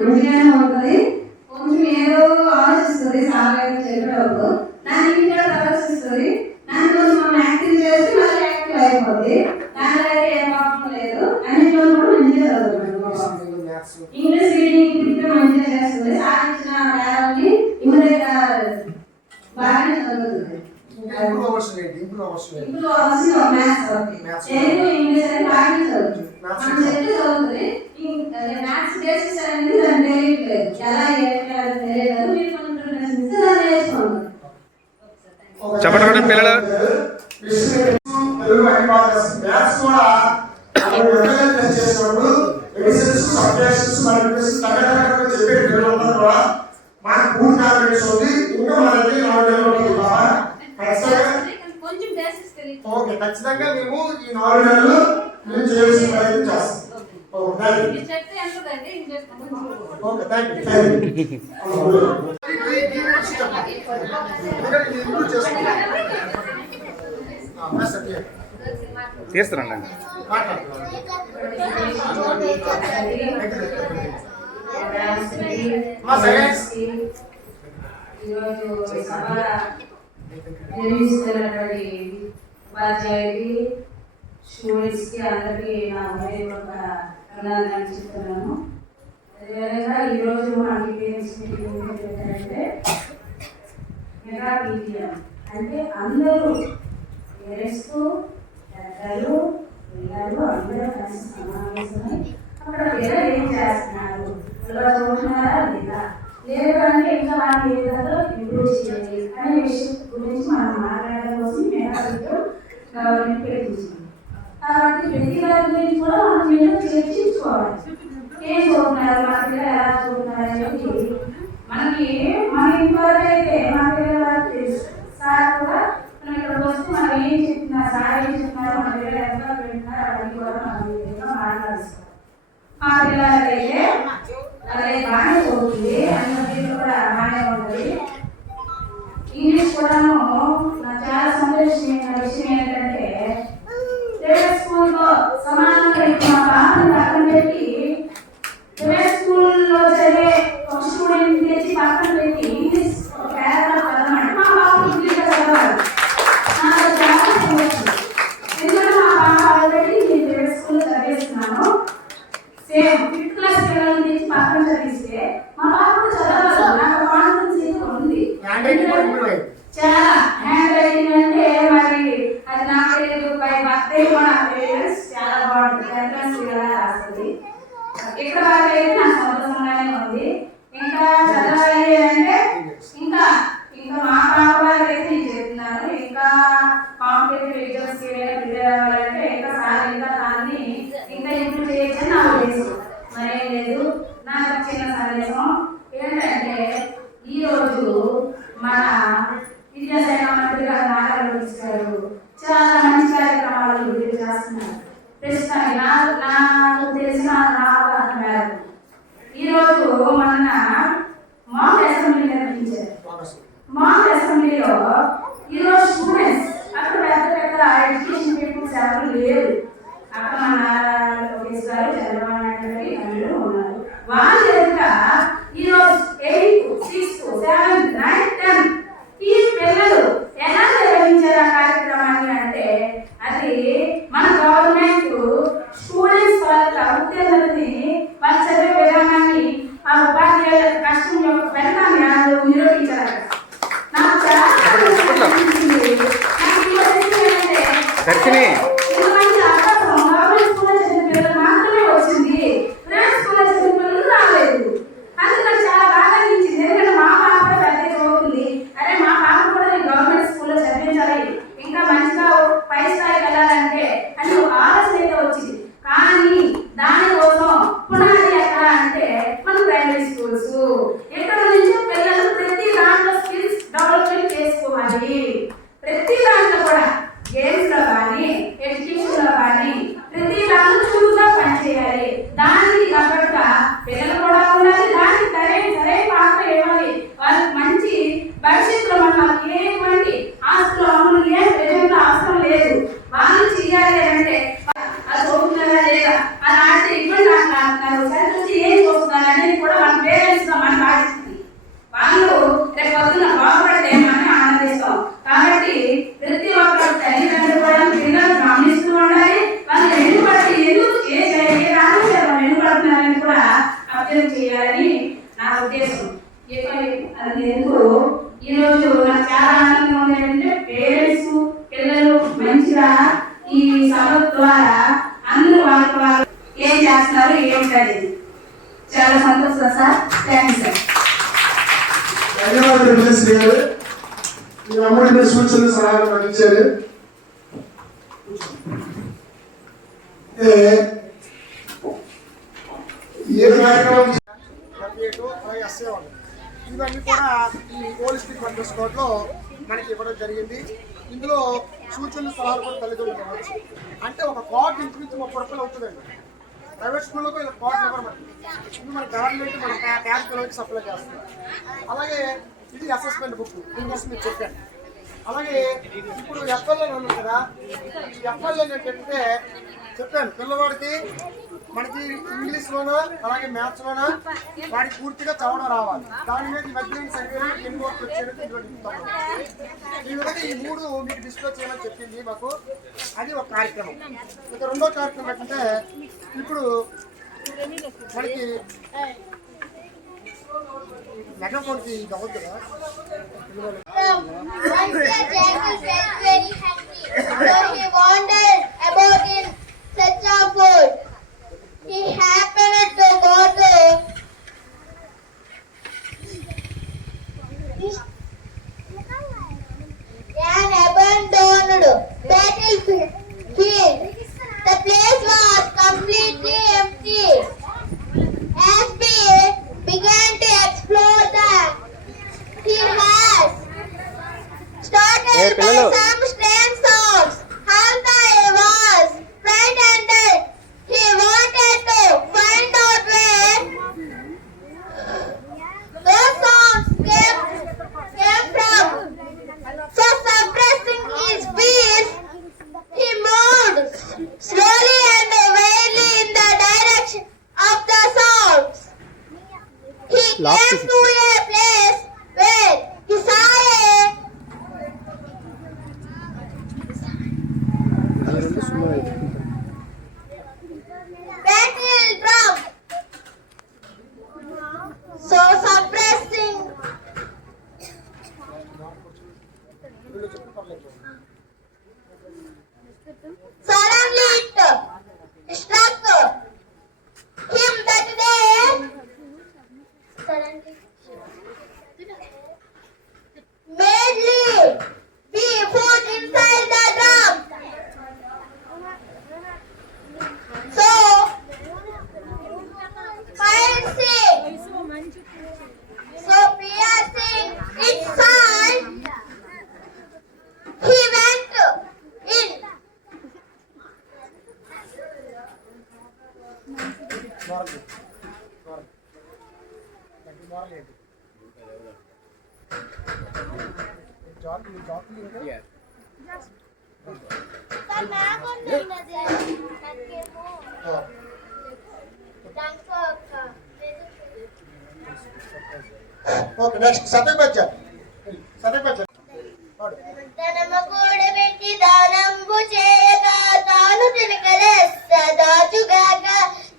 గుడిగానే ఉంటుంది. కొంచెం ఏదో ఆలోచిస్తుంది సార్ చెప్పేటప్పుడు దాని ఇంకా ప్రదర్శిస్తుంది. దాని కోసం మనం యాక్టింగ్ చేసి మళ్ళీ యాక్టివ్ అయిపోద్ది. దానిలో ఏ ప్రాబ్లం లేదు. అన్నింటిలో కూడా మంచిగా చదువుకుంటాం. ఇంగ్లీష్ రీడింగ్ మంచిగా చేస్తుంది. సాధించిన పేరాలని ఇమ్మీడియట్ బాగానే చదువుతుంది. ఇప్పుడు అవసరం మ్యాథ్స్ ఇంగ్లీష్ అని బాగానే చదువుతుంది. మనం చెప్తే చదువుతుంది. మ్యాథ్స్ బేసిక్స్ అనేది దాన్ని తెలియట్లేదు. ఎలా తెలియదు. మీరు కొన్ని దాన్ని నేర్చుకోండి. చెప్పండి పిల్లలు మ్యాథ్స్ కూడా చేసినప్పుడు ఎడిషన్స్ సబ్ట్రాక్షన్స్ మల్టిప్లికేషన్స్ తగ్గ చెప్పే పిల్లలందరూ కూడా మనకు పూర్తి కాన్ఫిడెన్స్ ఉంది. ఇంకా మనకి కొంచెం బేసిక్స్ తెలియదు. ఓకే, ఖచ్చితంగా మేము ఈ 4 నెలలు మేము చేయాల్సిన ప్రయత్నం చేస్తాం. మీరు చెప్తే ఎంతదండి ఓకే, థ్యాంక్ యూ. తీస్తానండి. ఉపాధ్యాయులకి స్టూడెంట్స్ కి అందరికీ నా హృదయపూర్వక అభినందనలు చెప్తున్నాను. అదేవిధంగా ఈరోజు మనకి పేరెంట్స్ మీటింగ్ ఏంటంటే మెగా పీటీఎం అంటే అందరూ పేరెంట్స్ పెద్దలు పిల్లలు అందరూ కలిసి సమావేశమై అక్కడ పిల్లలు ఏం చేస్తున్నారు, పిల్లలు చదువుతున్నారా లేదా, లేదు అంటే ఇంకా వాళ్ళని ఏ విధంగా ఇంప్రూవ్ చేయాలి అనే విషయం గురించి మనం మాట్లాడడం కోసం మెగా పీటీఎం గవర్నమెంట్ పెట్టించింది. కాబట్టి ప్రతి వారి గురించి కూడా మనం పిల్లలు చర్చించుకోవాలి. ఏం చదువుతున్నారు, మన పిల్లలు ఎలా చదువుతున్నారు అనేది మనకి మన ఇంట్లో అయితే మన పిల్లల వరకు తెలుసు. సార్ కూడా మనం ఇక్కడికి వస్తే మనం ఏం చెప్తున్నారు, సార్ ఏం చెప్తున్నారు, మన పిల్లలు ఎంత పెడుతున్నారు అవన్నీ కూడా మనం విధంగా మాట్లాడుతాం. మా పిల్లలకైతే అదే బాగానే చదువుతుంది, అన్ని కూడా బాగానే ఉంటుంది. ఇంగ్లీష్ కూడాను నాకు చాలా సంతోషమైన విషయం ఏంటంటే ప్రైవేట్ స్కూల్లో సమానంగా మా పాపని పక్కన పెట్టి ప్రైవేట్ స్కూల్లో చదివే ఒక స్టూడెంట్ తెచ్చి పక్కన పెట్టి ఇంగ్లీష్ పేరాగ్రాఫ్ చదవమంటే మా పాప ఇంగ్లీష్లో చదవాలి. నాకు చాలా సంతోషం. ఎందుకంటే మా పాప ఆల్రెడీ నేను ప్రైవేట్ స్కూల్లో చదివేస్తున్నాను. సేమ్ 5th క్లాస్ పిల్లల్ని తెచ్చి పక్కన చదివిస్తే మా పాప కూడా చదవాలి. నాకు కాన్ఫిడెన్స్ ఉంది. చాలా హ్యాండ్ రైటింగ్ అంటే మరి అది నాకు తెలియదు. పై భర్తయ్య కూడా చాలా బాగుంటుంది. రాస్తుంది. ఇక్కడ వరకు అయితే నాకు సంతోషంగానే ఉంది. ఇంకా చదవాలి అంటే ఇంకా మా పాప వారికి అయితే నేను చెప్తున్నాను. ఇంకా కాంపిటేటివ్ ఎగ్జామ్స్ ప్రిపేర్ అవ్వాలంటే ఇంకా సార్ ఇంకా దాన్ని ఇంకా ఇంప్రూవ్ చేయొచ్చని నాకు తెలుసు. మరేం లేదు. నాకు చిన్న సందేశం ఏంటంటే ఈరోజు మన విద్యాశాఖ మంత్రి గారు నారా లోకేష్ గారు చాలా మంచి కార్యక్రమాలు గురించి చేస్తున్నారు. ప్రస్తుతానికి నాకు తెలిసిన అవగాహన మేరకు ఈరోజు మొన్న మాక్ అసెంబ్లీ నిర్వహించారు. మాక్ అసెంబ్లీలో ఈరోజు స్టూడెంట్స్ అక్కడ పెద్ద ఎడ్యుకేషన్ పీపుల్స్ ఎవరు లేరు. అక్కడ మన నారా లోకేష్ గారు, చంద్రబాబు నాయుడు గారు అందరూ ఉన్నారు. వాళ్ళ ఎదుట ఈరోజు 8th, 6th, 7th, 9th, 10th ఈ పిల్లలు ఎలా నిర్వహించారు ఆ కార్యక్రమాన్ని అంటే అది మన గవర్నమెంట్ స్టూడెంట్స్ వాళ్ళ ఉత్తీర్ణతని చేయాలి. దానికి తగ్గట్టుగా పిల్లలు కూడా ఉండాలి. దానికి సరైన పాత్ర ఇవ్వాలి. వాళ్ళకి మంచి భవిష్యత్తులో మనం వాళ్ళకి ఎటువంటి ఆస్తులు అమ్ములు ఏ ప్రజల్లో అవసరం లేదు. వాళ్ళు చేయాలి అంటే అది చదువుతున్నారా లేదా అని ఆడితే ఇబ్బంది అంటున్నారు. చదివించి ఏం చూస్తున్నారు అనేది కూడా వాళ్ళ పేరెంట్స్ మన బాధ్యత. వాళ్ళు రేపు పొద్దున బాగుపడితే మనం ఆనందిస్తాం. కాబట్టి ప్రతి ఒక్క తల్లిదండ్రులు కూడా పిల్లలు గమనిస్తూ ఉండాలి. వాళ్ళు వెనుకబడి ఎందుకు ఏ రాజకీయాలు వెనుకబడుతున్నారని కూడా అబ్జర్వ్ చేయాలని నా ఉద్దేశం. అది ఎందుకు ఈరోజు నాకు చాలా ఆనందంగా ఉంది అంటే పేరెంట్స్ పిల్లలు మంచిగా ఈ సభ ద్వారా అందరూ వాళ్ళు ఏం చేస్తున్నారు ఏమిటది చాలా సంతోషం సార్. Thanks sir. ధన్యవాదాలు మినిస్ట్రీ గారు. మీ అమ్ముడి సూచనలు సలహాలు అందించారు. ఏ కార్యక్రమం ఇవన్నీ కూడా ఈ హోలిస్టిక్ వెల్నెస్ కోర్టులో మనకి ఇవ్వడం జరిగింది. ఇందులో సూచనలు సలహాలు కూడా తల్లిదండ్రులు ఇవ్వచ్చు. అంటే ఒక కోట్ ఇంచుమించు 30 రూపాయలు అవుతుందండి. ప్రైవేట్ స్కూల్లో ఇలా కోట్ ఇవ్వరు మనకి. ఇది మన గవర్నమెంట్ మన ట్యాక్స్ పిల్లలకి సప్లై చేస్తుంది. అలాగే ఇది అసెస్మెంట్ బుక్ దీనికోసం మీరు చెప్పాను. అలాగే ఇప్పుడు ఎఫ్ఎల్ఏ ఉంది కదా, ఈ ఎఫ్ఎల్ఏ ఏంటంటే చెప్పాను పిల్లవాడికి మనకి ఇంగ్లీష్లోనో అలాగే మ్యాథ్స్లోనో వాడికి పూర్తిగా చదవడం రావాలి. దాని మీద ఈ మధ్య సర్వేలు ఎన్ని వరకు వచ్చేది ఈ విధంగా ఈ 3 మీకు డిస్ప్లే చేయమని చెప్పింది మాకు. అది ఒక కార్యక్రమం. ఇక రెండో కార్యక్రమం ఏంటంటే ఇప్పుడు మనకి మెగాఫోన్కి ఇది అవ్వదు కదా. He happened to go to an abandoned battlefield. The place was completely empty. As he began to explore that, he had started by some strange sounds. How he was frightened. He wanted to find out where those sounds came from. So suppressing his fears, he moved slowly and wildly in the direction of the sounds. He came to a place where he saw a battle drum. So suppressing suddenly it struck him that they madly be put inside the drum. So piercing its side, he went in. Okay, next. Satak Bachcha. ధనము కూడబెట్టి దానంబు చేయగా తాను తినకలెస్స దాచుగాక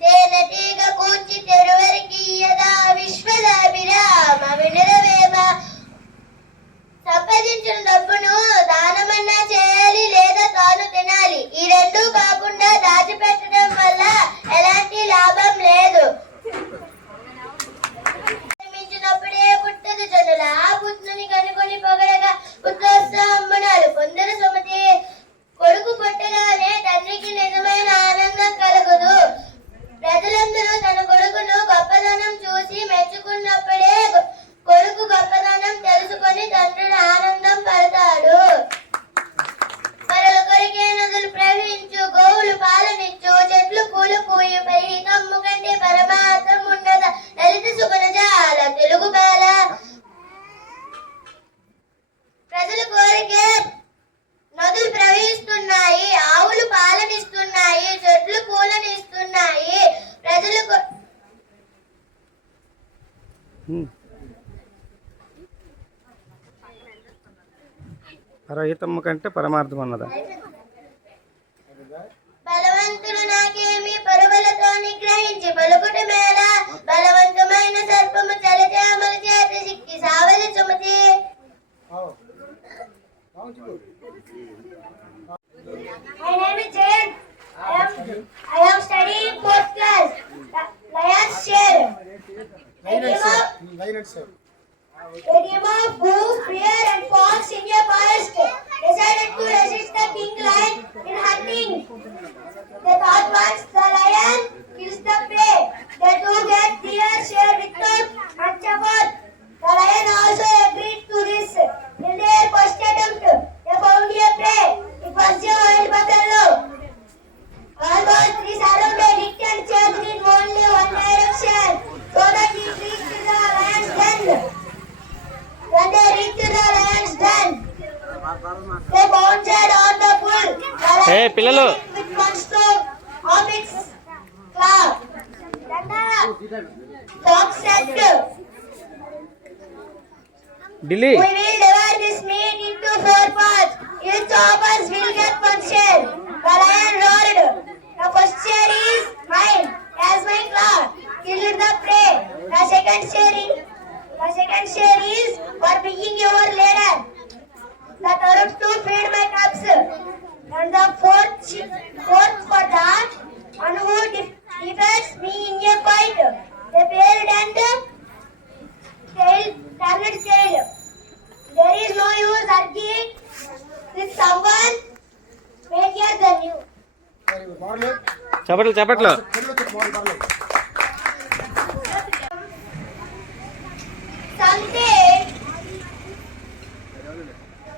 తేనెటీగ కూర్చి తెరువరికి యదా విశ్వదాభిరామ వినురవేమ. సంపాదించిన డబ్బును దానమన్నా చేయాలి లేదా తాను తినాలి. ఈ రెండూ కాకుండా దాచిపెట్టడం వల్ల ఎలాంటి లాభం లేదు. మించినప్పుడే పుట్టదు జనుల పుత్రుని కనుకొని పొగడగా పరహితము కంటే పరమార్థం అన్నదా? బలవంతుడు నాకేమి పరువులతో నిగ్రహించి పలుకుట మేళ బలవంతమైన సర్పము చలచామల చేత సిక్కి సావలి Sumathi. My name is Jayan. I am studying 4th class. Lion's share. A team of wolves, bear and fox in a forest decided to resist the king lion in hunting. They thought once the lion kills the prey, they two get their share without much effort. The lion also agreed to this. In their first attempt, they found a prey. It was a wild buffalo. Although three surrounded it and chased in only one direction, so that it reached the lion's den. When they reached the lion's den, they pounced on the bull. The lion Hey, పిల్లలు. with one stroke of its claw. Then the fox said, Delhi. "We will divide this meat into 4 parts. Each of us will get one share." The lion roared, "The first share is mine, as my claw killed the prey. The second share is for being your leader. The third to feed my cubs, and the fourth for that one who defeats me in a fight." The parrot and turned tail. There is no use arguing with someone greater than you. చప్పట్లు చప్పట్లు. Someday,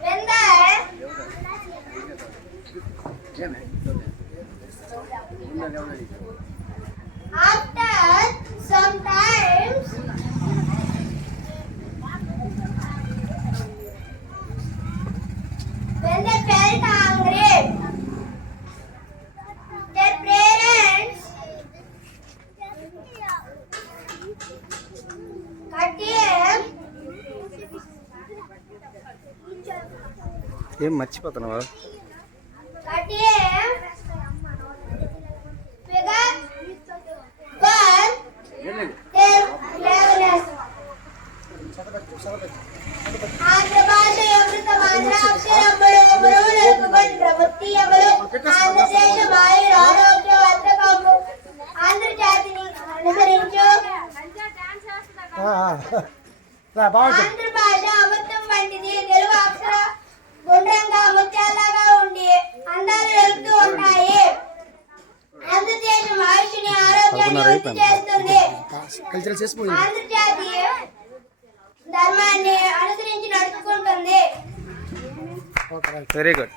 when after some times, when they felt hungry, their parents cut ఏం మర్చిపోతున్నావా? a figure for their cleverness. Andhra భాష అమృతమాంధ్ర అక్షరములు గురువులకు మంత్రముత్యములు ఆంధ్రదేశ మాయు ఆరోగ్యవంతకము ఆంధ్రజాతిని అనుసరించు. ఆంధ్ర భాష అమృతం వంటిది. తెలుగు అక్షర గుండ్రంగా ముత్యాలగా ఉండి అందాలు వెలుగుతూ ఉంటాయి. ఆంధ్రదేశం ఆయుష్ని ఆరోగ్యాన్ని వృద్ధి చేస్తుంది. ఆంధ్రజాతి ధర్మాన్ని అనుసరించి నడుచుకుంటుంది. Very good.